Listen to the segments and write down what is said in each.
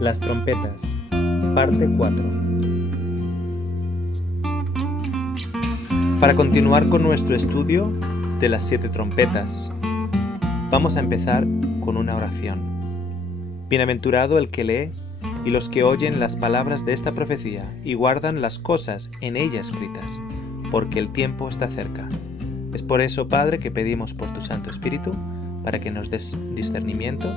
Las trompetas, parte 4. Para continuar con nuestro estudio de las 7 trompetas, vamos a empezar con una oración. Bienaventurado el que lee y los que oyen las palabras de esta profecía y guardan las cosas en ella escritas, porque el tiempo está cerca. Es por eso, Padre, que pedimos por tu Santo Espíritu, para que nos des discernimiento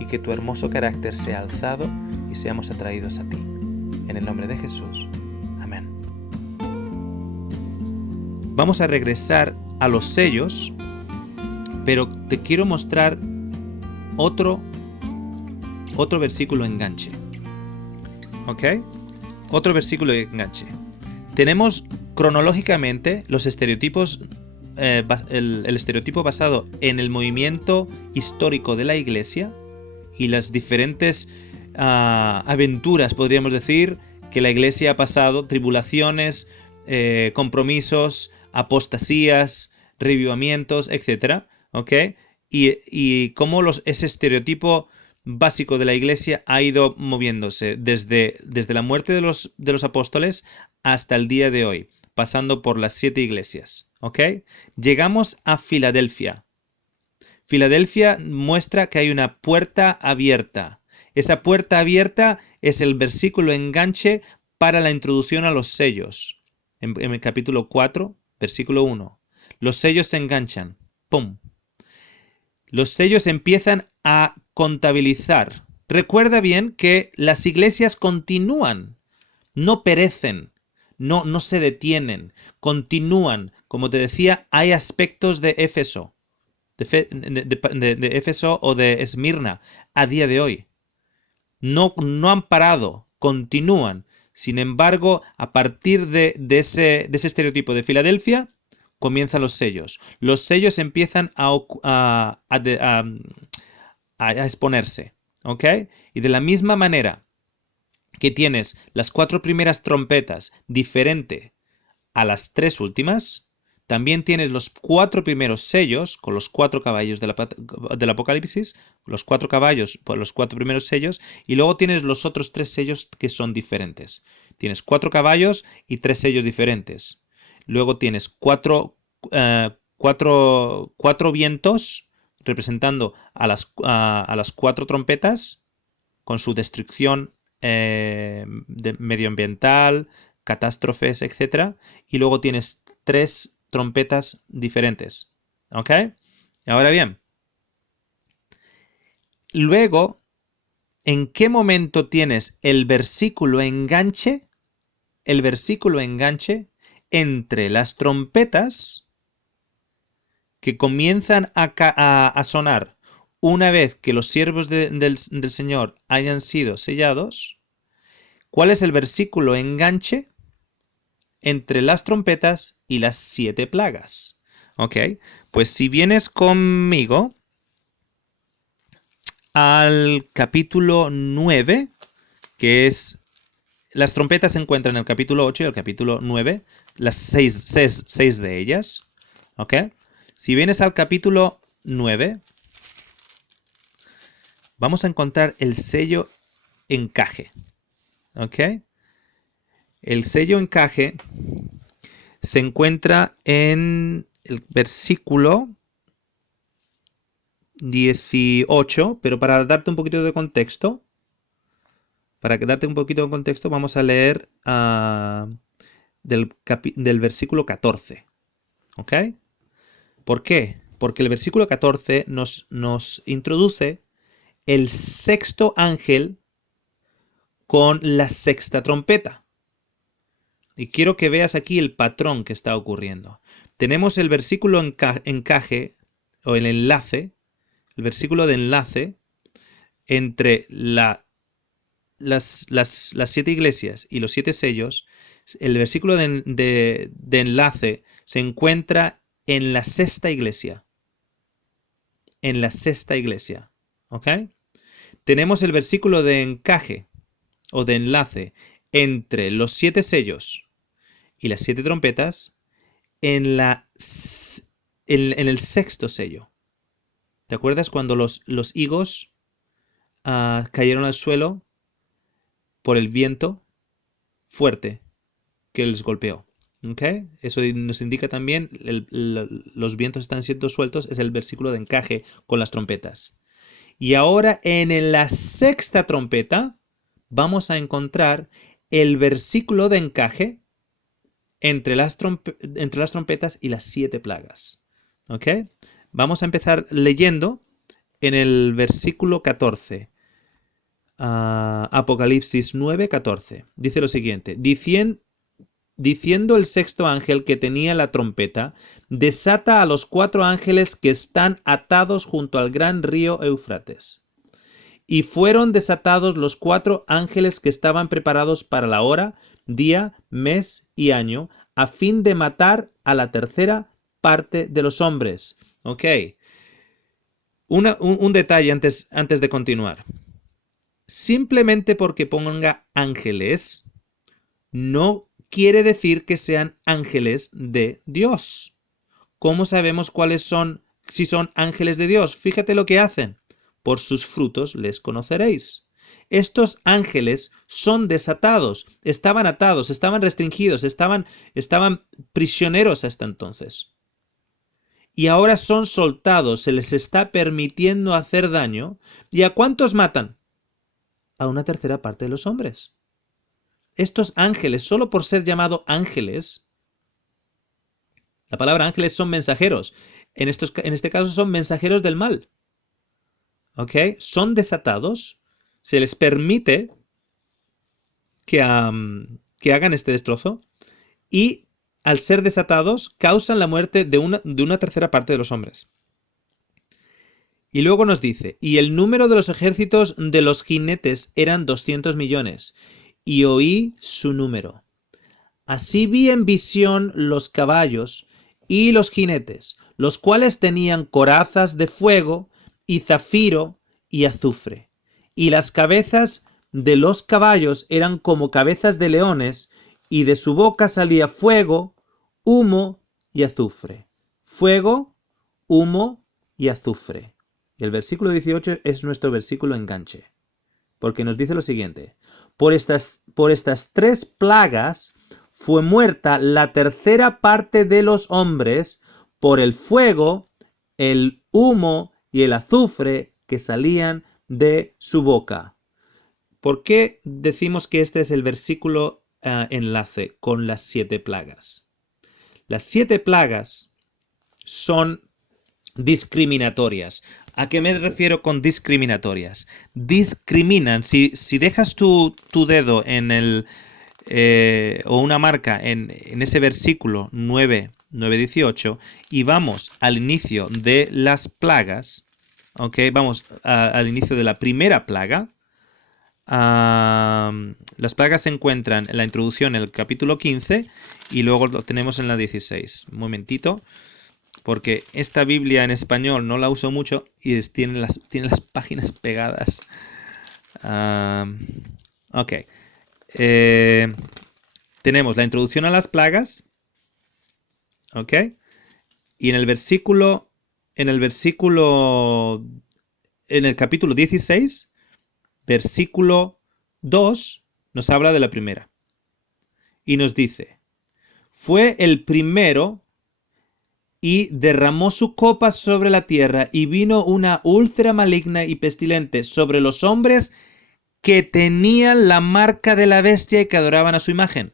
y que tu hermoso carácter sea alzado y seamos atraídos a ti. En el nombre de Jesús. Amén. Vamos a regresar a los sellos, pero te quiero mostrar otro versículo enganche. ¿Ok? Otro versículo enganche. Tenemos cronológicamente los estereotipos, el estereotipo basado en el movimiento histórico de la Iglesia y las diferentes aventuras, podríamos decir, que la Iglesia ha pasado, tribulaciones, compromisos, apostasías, revivamientos, etc. ¿Ok? Y cómo ese estereotipo básico de la Iglesia ha ido moviéndose desde la muerte de los apóstoles hasta el día de hoy, pasando por las 7 iglesias. ¿Ok? Llegamos a Filadelfia. Filadelfia muestra que hay una puerta abierta. Esa puerta abierta es el versículo enganche para la introducción a los sellos. En el capítulo 4, versículo 1. Los sellos se enganchan. ¡Pum! Los sellos empiezan a contabilizar. Recuerda bien que las iglesias continúan, no perecen, no se detienen, continúan. Como te decía, hay aspectos de Éfeso. De Éfeso o de Esmirna a día de hoy. No han parado, continúan. Sin embargo, a partir de ese estereotipo de Filadelfia, comienzan los sellos. Los sellos empiezan a exponerse. ¿Ok? Y de la misma manera que tienes las 4 primeras trompetas diferente a las 3 últimas, también tienes los 4 primeros sellos con los 4 caballos del Apocalipsis, los 4 caballos por los 4 primeros sellos, y luego tienes los otros 3 sellos que son diferentes. Tienes 4 caballos y 3 sellos diferentes. Luego tienes 4 vientos representando a las 4 trompetas con su destrucción medioambiental, catástrofes, etc. Y luego tienes 3 trompetas diferentes. ¿Ok? Ahora bien, luego, ¿en qué momento tienes el versículo enganche? El versículo enganche entre las trompetas que comienzan a sonar una vez que los siervos del Señor hayan sido sellados. ¿Cuál es el versículo enganche entre las trompetas y las 7 plagas? Ok, pues si vienes conmigo al capítulo 9, que es... Las trompetas se encuentran en el capítulo 8 y el capítulo 9, las 6 de ellas. Ok, si vienes al capítulo 9, vamos a encontrar el sello encaje. ¿Ok? El sello encaje se encuentra en el versículo 18, pero para darte un poquito de contexto, vamos a leer del versículo 14. ¿Ok? ¿Por qué? Porque el versículo 14 nos introduce el sexto ángel con la sexta trompeta. Y quiero que veas aquí el patrón que está ocurriendo. Tenemos el versículo encaje, o el enlace, el versículo de enlace entre las 7 iglesias y los 7 sellos. El versículo de enlace se encuentra en la sexta iglesia. En la sexta iglesia. ¿Ok? Tenemos el versículo de encaje o de enlace entre los 7 sellos y las 7 trompetas en el sexto sello. ¿Te acuerdas cuando los higos cayeron al suelo por el viento fuerte que les golpeó. ¿Ok? Eso nos indica también, los vientos están siendo sueltos, es el versículo de encaje con las trompetas. Y ahora en la sexta trompeta vamos a encontrar el versículo de encaje entre las trompetas y las 7 plagas. ¿Ok? Vamos a empezar leyendo en el versículo 14. Apocalipsis 9:14. Dice lo siguiente. Diciendo el sexto ángel que tenía la trompeta, desata a los 4 ángeles que están atados junto al gran río Éufrates. Y fueron desatados los 4 ángeles que estaban preparados para la hora, día, mes y año, a fin de matar a la tercera parte de los hombres. Ok. Un detalle antes de continuar. Simplemente porque ponga ángeles, no quiere decir que sean ángeles de Dios. ¿Cómo sabemos cuáles son, si son ángeles de Dios? Fíjate lo que hacen. Por sus frutos les conoceréis. Estos ángeles son desatados, estaban atados, estaban restringidos, estaban prisioneros hasta entonces. Y ahora son soltados, se les está permitiendo hacer daño. ¿Y a cuántos matan? A una tercera parte de los hombres. Estos ángeles, solo por ser llamados ángeles, la palabra ángeles son mensajeros. En este caso son mensajeros del mal. ¿Ok? Son desatados, se les permite que hagan este destrozo y al ser desatados causan la muerte de una tercera parte de los hombres. Y luego nos dice, y el número de los ejércitos de los jinetes eran 200 millones, y oí su número. Así vi en visión los caballos y los jinetes, los cuales tenían corazas de fuego y zafiro y azufre. Y las cabezas de los caballos eran como cabezas de leones, y de su boca salía fuego, humo y azufre. Fuego, humo y azufre. Y el versículo 18 es nuestro versículo enganche, porque nos dice lo siguiente. Por estas 3 plagas fue muerta la tercera parte de los hombres por el fuego, el humo y el azufre que salían de su boca. ¿Por qué decimos que este es el versículo enlace con las 7 plagas? Las 7 plagas son discriminatorias. ¿A qué me refiero con discriminatorias? Discriminan. Si dejas tu dedo en o una marca en ese versículo 9:18 y vamos al inicio de las plagas, ¿ok? Vamos al inicio de la primera plaga. Las plagas se encuentran en la introducción en el capítulo 15 y luego lo tenemos en la 16. Un momentito, porque esta Biblia en español no la uso mucho y tiene las páginas pegadas. Ok. Tenemos la introducción a las plagas. Ok. Y en el capítulo 16, versículo 2, nos habla de la primera. Y nos dice, fue el primero y derramó su copa sobre la tierra, y vino una úlcera maligna y pestilente sobre los hombres que tenían la marca de la bestia y que adoraban a su imagen.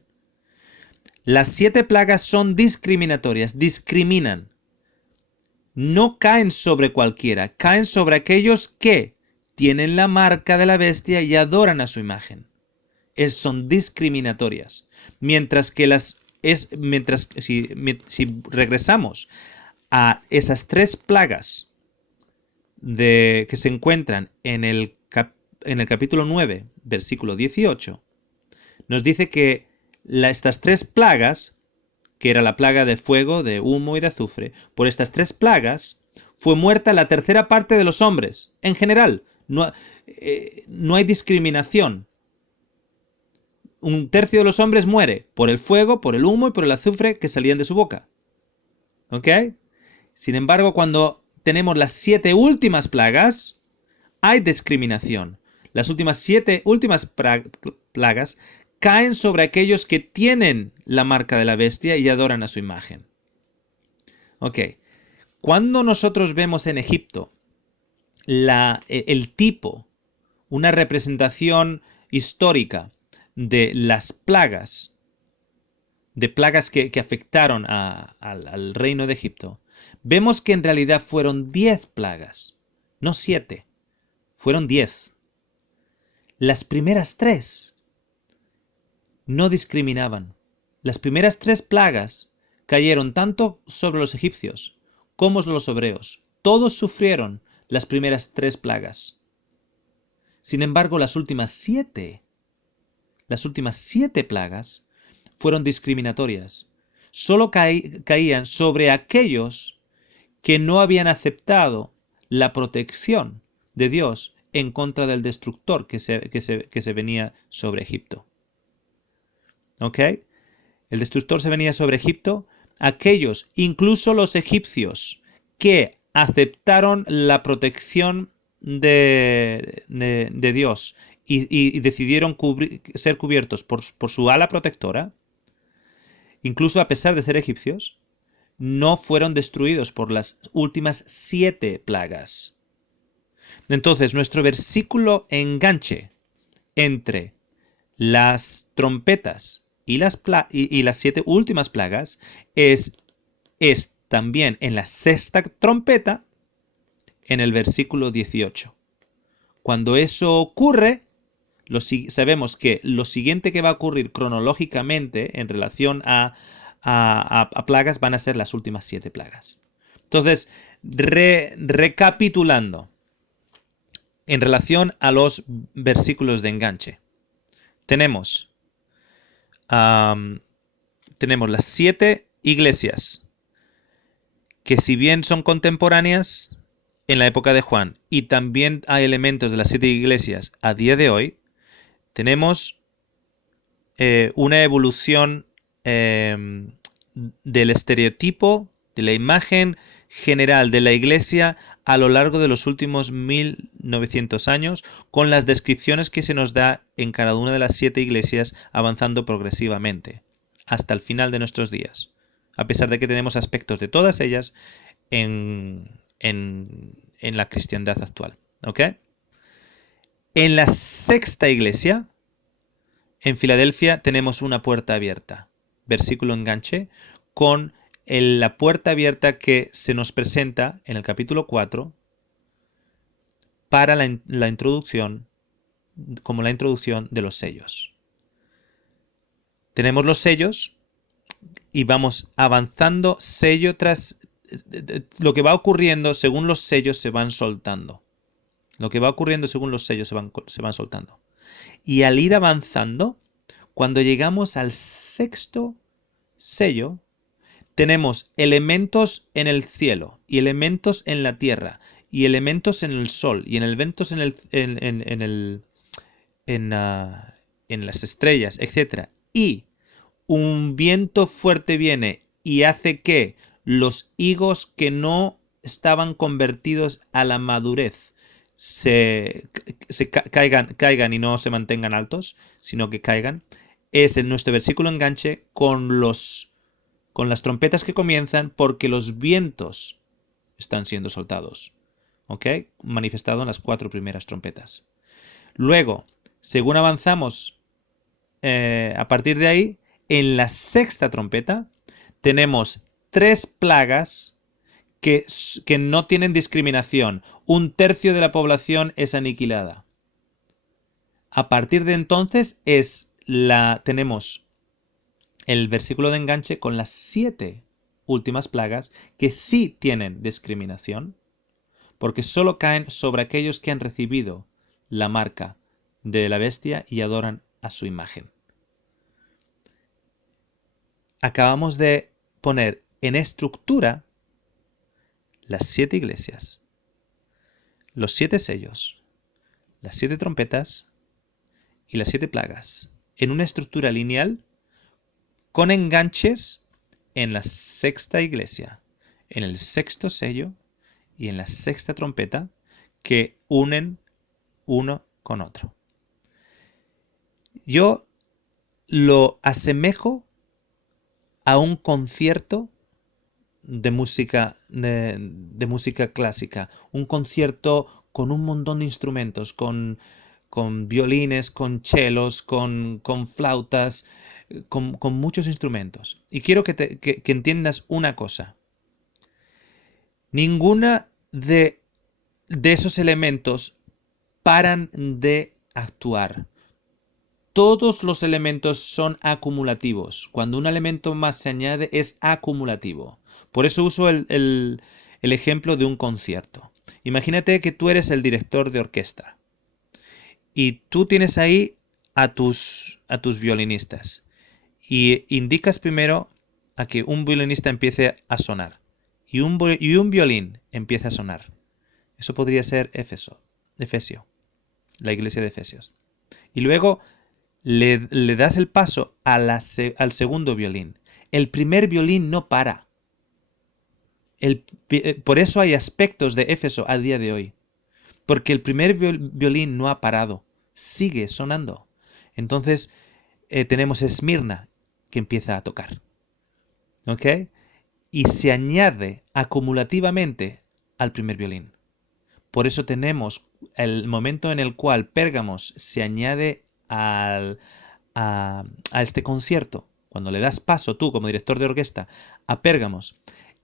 Las 7 plagas son discriminatorias, discriminan. No caen sobre cualquiera, caen sobre aquellos que tienen la marca de la bestia y adoran a su imagen. Son discriminatorias. Mientras que si regresamos a esas 3 plagas que se encuentran en el capítulo 9, versículo 18, nos dice que estas 3 plagas, que era la plaga de fuego, de humo y de azufre, por estas 3 plagas fue muerta la tercera parte de los hombres. En general, no hay discriminación. Un tercio de los hombres muere por el fuego, por el humo y por el azufre que salían de su boca. ¿Ok? Sin embargo, cuando tenemos las 7 últimas plagas, hay discriminación. las últimas plagas caen sobre aquellos que tienen la marca de la bestia y adoran a su imagen. Ok, cuando nosotros vemos en Egipto el tipo, una representación histórica de las plagas, de plagas que afectaron al reino de Egipto, vemos que en realidad fueron 10 plagas, no 7, fueron 10. Las primeras 3 no discriminaban. Las primeras 3 plagas cayeron tanto sobre los egipcios como los hebreos. Todos sufrieron las primeras 3 plagas. Sin embargo, las últimas 7 plagas fueron discriminatorias. Solo caían sobre aquellos que no habían aceptado la protección de Dios en contra del destructor que se venía sobre Egipto. ¿Ok? El destructor se venía sobre Egipto. Aquellos, incluso los egipcios, que aceptaron la protección de Dios y decidieron ser cubiertos por su ala protectora, incluso a pesar de ser egipcios, no fueron destruidos por las últimas 7 plagas. Entonces, nuestro versículo enganche entre las trompetas y las 7 últimas plagas es también en la sexta trompeta, en el versículo 18. Cuando eso ocurre, sabemos que lo siguiente que va a ocurrir cronológicamente en relación a plagas van a ser las últimas 7 plagas. Entonces, recapitulando, en relación a los versículos de enganche, tenemos las 7 iglesias, que si bien son contemporáneas en la época de Juan, y también hay elementos de las 7 iglesias a día de hoy, tenemos una evolución del estereotipo, de la imagen general de la iglesia a lo largo de los últimos 1900 años, con las descripciones que se nos da en cada una de las 7 iglesias, avanzando progresivamente hasta el final de nuestros días, a pesar de que tenemos aspectos de todas ellas en la cristiandad actual. ¿Ok? En la sexta iglesia, en Filadelfia, tenemos una puerta abierta, versículo enganche, con la puerta abierta que se nos presenta en el capítulo 4 para la introducción, como la introducción de los sellos. Tenemos los sellos y vamos avanzando sello tras lo que va ocurriendo según los sellos se van soltando. Lo que va ocurriendo según los sellos se van soltando. Y al ir avanzando, cuando llegamos al sexto sello, tenemos elementos en el cielo y elementos en la tierra y elementos en el sol y elementos en las estrellas, etc. Y un viento fuerte viene y hace que los higos que no estaban convertidos a la madurez se caigan y no se mantengan altos, sino que caigan. Es en nuestro versículo enganche con las trompetas que comienzan, porque los vientos están siendo soltados. ¿Ok? Manifestado en las 4 primeras trompetas. Luego, según avanzamos a partir de ahí, en la sexta trompeta tenemos 3 plagas que no tienen discriminación. 1/3 de la población es aniquilada. A partir de entonces tenemos el versículo de enganche con las 7 últimas plagas que sí tienen discriminación, porque solo caen sobre aquellos que han recibido la marca de la bestia y adoran a su imagen. Acabamos de poner en estructura las 7 iglesias, los 7 sellos, las 7 trompetas y las 7 plagas en una estructura lineal con enganches en la sexta iglesia, en el sexto sello y en la sexta trompeta, que unen uno con otro. Yo lo asemejo a un concierto de música clásica, un concierto con un montón de instrumentos, con violines, con chelos, con flautas, con muchos instrumentos. Y quiero que entiendas una cosa. Ninguna de esos elementos paran de actuar. Todos los elementos son acumulativos. Cuando un elemento más se añade es acumulativo. Por eso uso el ejemplo de un concierto. Imagínate que tú eres el director de orquesta y tú tienes ahí a tus violinistas y indicas primero a que un violinista empiece a sonar y un violín empieza a sonar. Eso podría ser Efesio, la iglesia de Efesios. Y luego le das el paso al segundo violín. El primer violín no para. Por eso hay aspectos de Éfeso a día de hoy. Porque el primer violín no ha parado. Sigue sonando. Entonces tenemos Esmirna que empieza a tocar. ¿Ok? Y se añade acumulativamente al primer violín. Por eso tenemos el momento en el cual Pérgamos se añade a este concierto, cuando le das paso tú como director de orquesta a Pérgamos,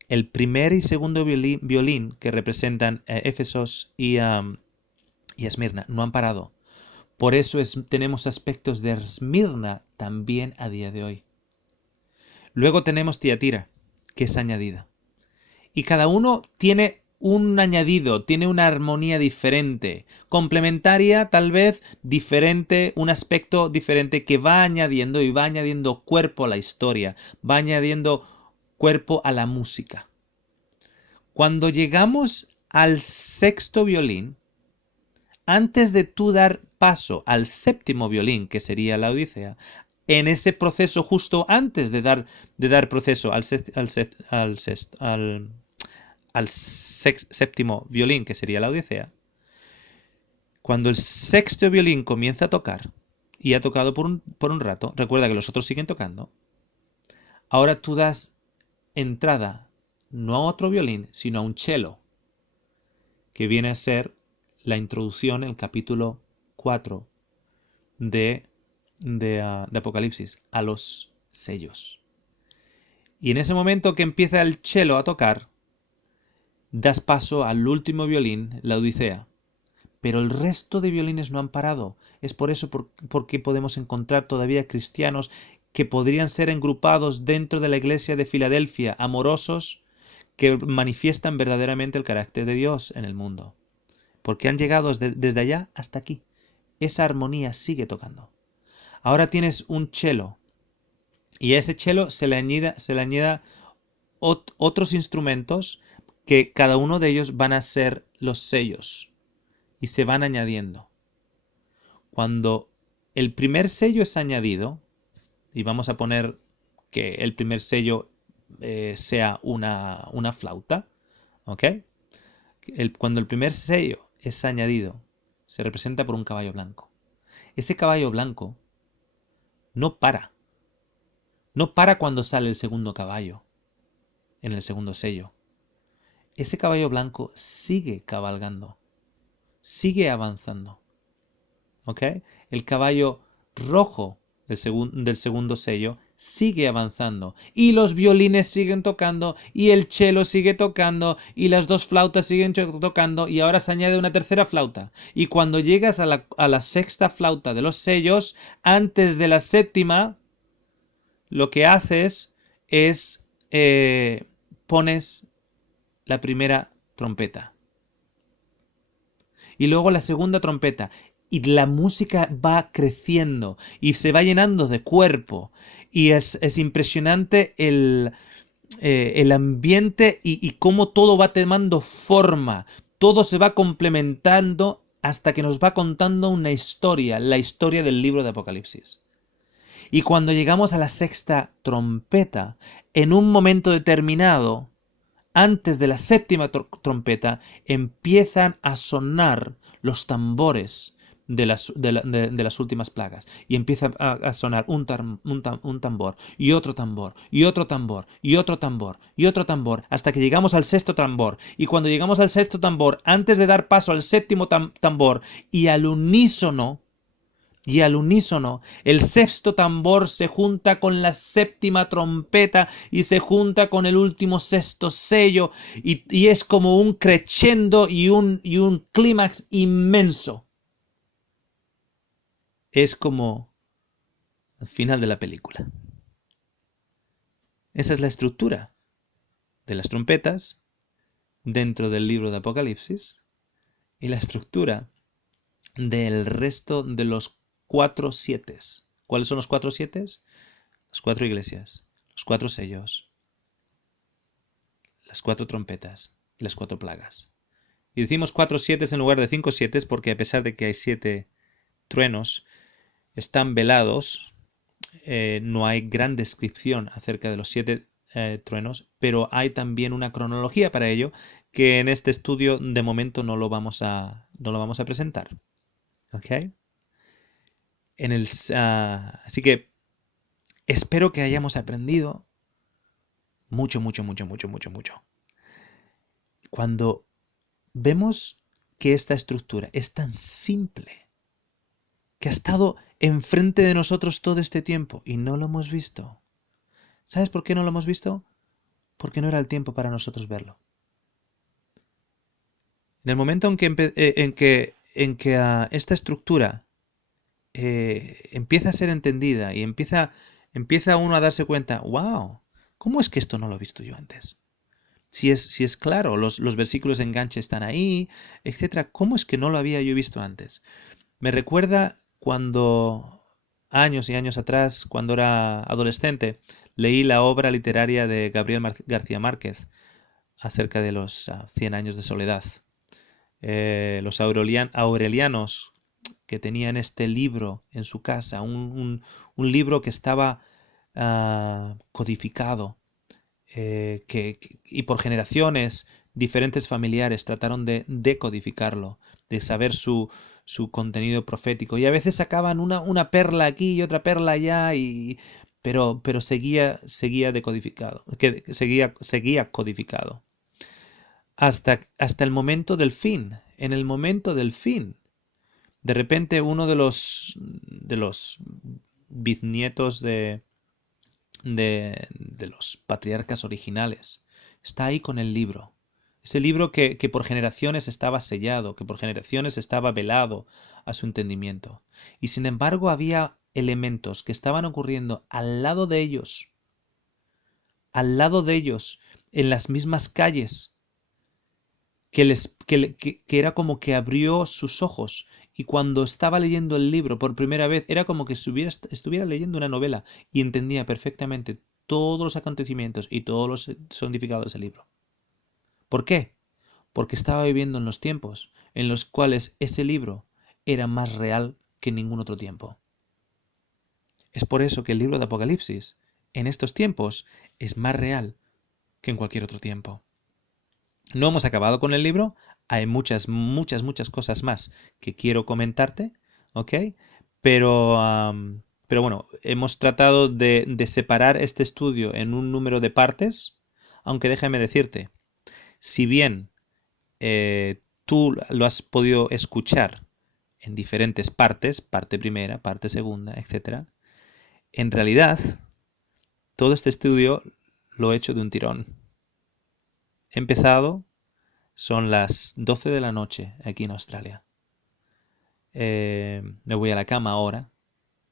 el primer y segundo violín que representan Éfesos y Esmirna no han parado. Por eso tenemos aspectos de Esmirna también a día de hoy. Luego tenemos Tiatira, que es añadida. Y cada uno tiene un añadido, tiene una armonía diferente, complementaria, tal vez diferente, un aspecto diferente que va añadiendo y va añadiendo cuerpo a la historia, va añadiendo cuerpo a la música. Cuando llegamos al sexto violín, antes de tú dar paso al séptimo violín, que sería la Odisea, en ese proceso justo antes de dar proceso al séptimo violín, que sería la Odisea, cuando el sexto violín comienza a tocar, y ha tocado por un rato, recuerda que los otros siguen tocando, ahora tú das entrada no a otro violín, sino a un cello, que viene a ser la introducción, el capítulo 4 de Apocalipsis, a los sellos. Y en ese momento que empieza el cello a tocar, das paso al último violín, la Odisea. Pero el resto de violines no han parado. Es por eso porque podemos encontrar todavía cristianos que podrían ser engrupados dentro de la iglesia de Filadelfia, amorosos, que manifiestan verdaderamente el carácter de Dios en el mundo. Porque han llegado desde allá hasta aquí. Esa armonía sigue tocando. Ahora tienes un cello. Y a ese cello se le añada otros instrumentos que cada uno de ellos van a ser los sellos. Y se van añadiendo. Cuando el primer sello es añadido, y vamos a poner que el primer sello sea una flauta, ¿ok? Cuando el primer sello es añadido, se representa por un caballo blanco. Ese caballo blanco no para. No para cuando sale el segundo caballo, en el segundo sello. Ese caballo blanco sigue cabalgando. Sigue avanzando. ¿Ok? El caballo rojo del segundo sello sigue avanzando. Y los violines siguen tocando. Y el cello sigue tocando. Y las dos flautas siguen tocando. Y ahora se añade una tercera flauta. Y cuando llegas a la sexta flauta de los sellos, antes de la séptima, lo que haces es pones la primera trompeta. Y luego la segunda trompeta. Y la música va creciendo y se va llenando de cuerpo. Y es impresionante el ambiente y cómo todo va tomando forma. Todo se va complementando hasta que nos va contando una historia, la historia del libro de Apocalipsis. Y cuando llegamos a la sexta trompeta, en un momento determinado, antes de la séptima trompeta, empiezan a sonar los tambores de las últimas plagas. Y empieza a sonar un tambor, y otro tambor, y otro tambor, y otro tambor, y otro tambor, hasta que llegamos al sexto tambor. Y cuando llegamos al sexto tambor, antes de dar paso al séptimo tambor, y al unísono, el sexto tambor se junta con la séptima trompeta y se junta con el último sexto sello y es como un crescendo y un clímax inmenso. Es como el final de la película. Esa es la estructura de las trompetas dentro del libro de Apocalipsis y la estructura del resto de los 4 sietes. ¿Cuáles son los 4 sietes? Las 4 iglesias, los 4 sellos, las 4 trompetas y las 4 plagas. Y decimos 4 sietes en lugar de 5 sietes porque a pesar de que hay 7 truenos, están velados, no hay gran descripción acerca de los 7 truenos, pero hay también una cronología para ello que en este estudio de momento no lo vamos a presentar. ¿Ok? Así que espero que hayamos aprendido mucho, mucho, mucho, mucho, mucho, mucho. Cuando vemos que esta estructura es tan simple, que ha estado enfrente de nosotros todo este tiempo y no lo hemos visto. ¿Sabes por qué no lo hemos visto? Porque no era el tiempo para nosotros verlo. En el momento en que esta estructura empieza a ser entendida y empieza uno a darse cuenta, wow, ¿cómo es que esto no lo he visto yo antes? Si es claro, los versículos de enganche están ahí, etcétera, ¿cómo es que no lo había yo visto antes? Me recuerda cuando años y años atrás, cuando era adolescente, leí la obra literaria de Gabriel García Márquez acerca de los 100 años de soledad. Los aurelianos que tenían este libro en su casa, un libro que estaba codificado, y por generaciones diferentes familiares trataron de decodificarlo, de saber su contenido profético. Y a veces sacaban una perla aquí y otra perla allá, pero seguía decodificado, seguía codificado. Hasta el momento del fin. En el momento del fin, de repente uno de los bisnietos de los patriarcas originales está ahí con el libro. Ese libro que por generaciones estaba sellado, que por generaciones estaba velado a su entendimiento. Y sin embargo había elementos que estaban ocurriendo al lado de ellos, en las mismas calles, que era como que abrió sus ojos y cuando estaba leyendo el libro por primera vez era como que estuviera leyendo una novela y entendía perfectamente todos los acontecimientos y todos los significados del libro. ¿Por qué? Porque estaba viviendo en los tiempos en los cuales ese libro era más real que en ningún otro tiempo. Es por eso que el libro de Apocalipsis en estos tiempos es más real que en cualquier otro tiempo. No hemos acabado con el libro, hay muchas, muchas, muchas cosas más que quiero comentarte, ¿ok? Pero bueno, hemos tratado de separar este estudio en un número de partes, aunque déjame decirte, si bien tú lo has podido escuchar en diferentes partes, parte primera, parte segunda, etcétera, en realidad todo este estudio lo he hecho de un tirón. He empezado. Son las 12 de la noche aquí en Australia. Me voy a la cama ahora.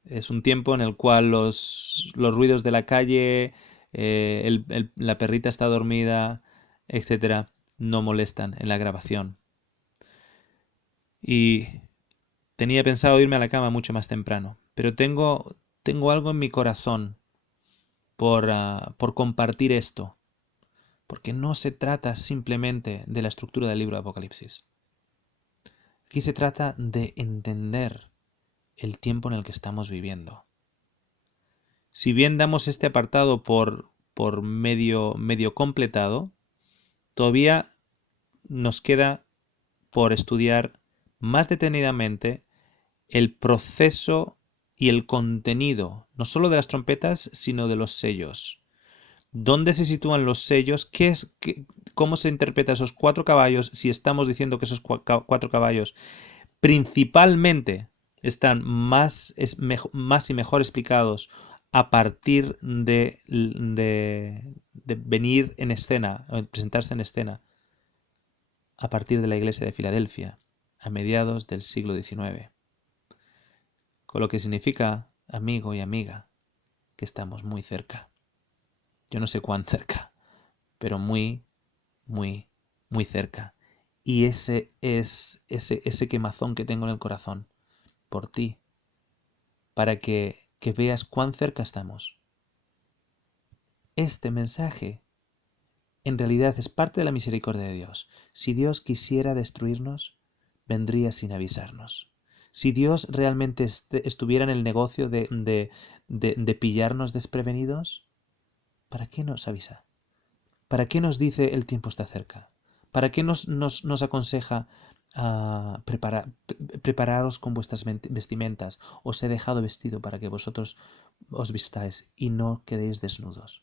Es un tiempo en el cual los ruidos de la calle, la perrita está dormida, etcétera, no molestan en la grabación. Y tenía pensado irme a la cama mucho más temprano, pero tengo algo en mi corazón por compartir esto, porque no se trata simplemente de la estructura del libro de Apocalipsis. Aquí se trata de entender el tiempo en el que estamos viviendo. Si bien damos este apartado por medio completado, todavía nos queda por estudiar más detenidamente el proceso y el contenido, no solo de las trompetas, sino de los sellos. ¿Dónde se sitúan los sellos? ¿Cómo se interpreta esos 4 caballos? Si estamos diciendo que esos 4 caballos principalmente están más y mejor explicados a partir de venir en escena, o presentarse en escena, a partir de la iglesia de Filadelfia, a mediados del siglo XIX. Con lo que significa, amigo y amiga, que estamos muy cerca. Yo no sé cuán cerca, pero muy, muy, muy cerca. Y ese es ese quemazón que tengo en el corazón por ti, para que veas cuán cerca estamos. Este mensaje en realidad es parte de la misericordia de Dios. Si Dios quisiera destruirnos, vendría sin avisarnos. Si Dios realmente estuviera en el negocio de pillarnos desprevenidos, ¿para qué nos avisa? ¿Para qué nos dice el tiempo está cerca? ¿Para qué nos aconseja prepararos con vuestras vestimentas? Os he dejado vestido para que vosotros os vistáis y no quedéis desnudos.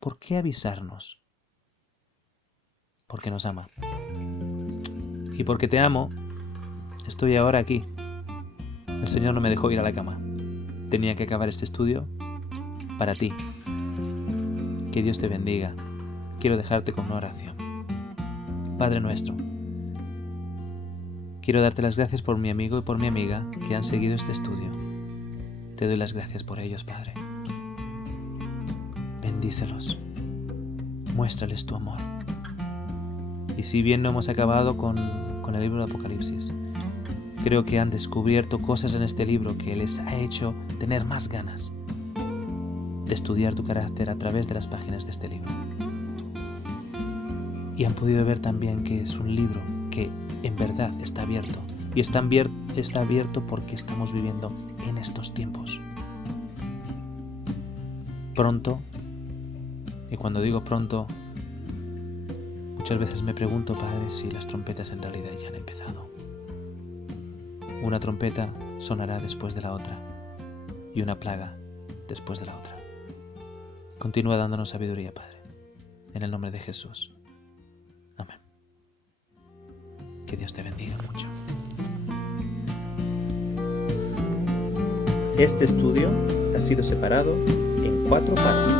¿Por qué avisarnos? Porque nos ama. Y porque te amo, estoy ahora aquí. El Señor no me dejó ir a la cama. Tenía que acabar este estudio para ti. Que Dios te bendiga. Quiero dejarte con una oración. Padre nuestro, quiero darte las gracias por mi amigo y por mi amiga que han seguido este estudio. Te doy las gracias por ellos, Padre. Bendícelos. Muéstrales tu amor. Y si bien no hemos acabado con el libro de Apocalipsis, creo que han descubierto cosas en este libro que les ha hecho tener más ganas de estudiar tu carácter a través de las páginas de este libro. Y han podido ver también que es un libro que en verdad está abierto. Y está abierto porque estamos viviendo en estos tiempos. Pronto, y cuando digo pronto, muchas veces me pregunto, Padre, si las trompetas en realidad ya han empezado. Una trompeta sonará después de la otra, y una plaga después de la otra. Continúa dándonos sabiduría, Padre, en el nombre de Jesús. Amén. Que Dios te bendiga mucho. Este estudio ha sido separado en 4 partes.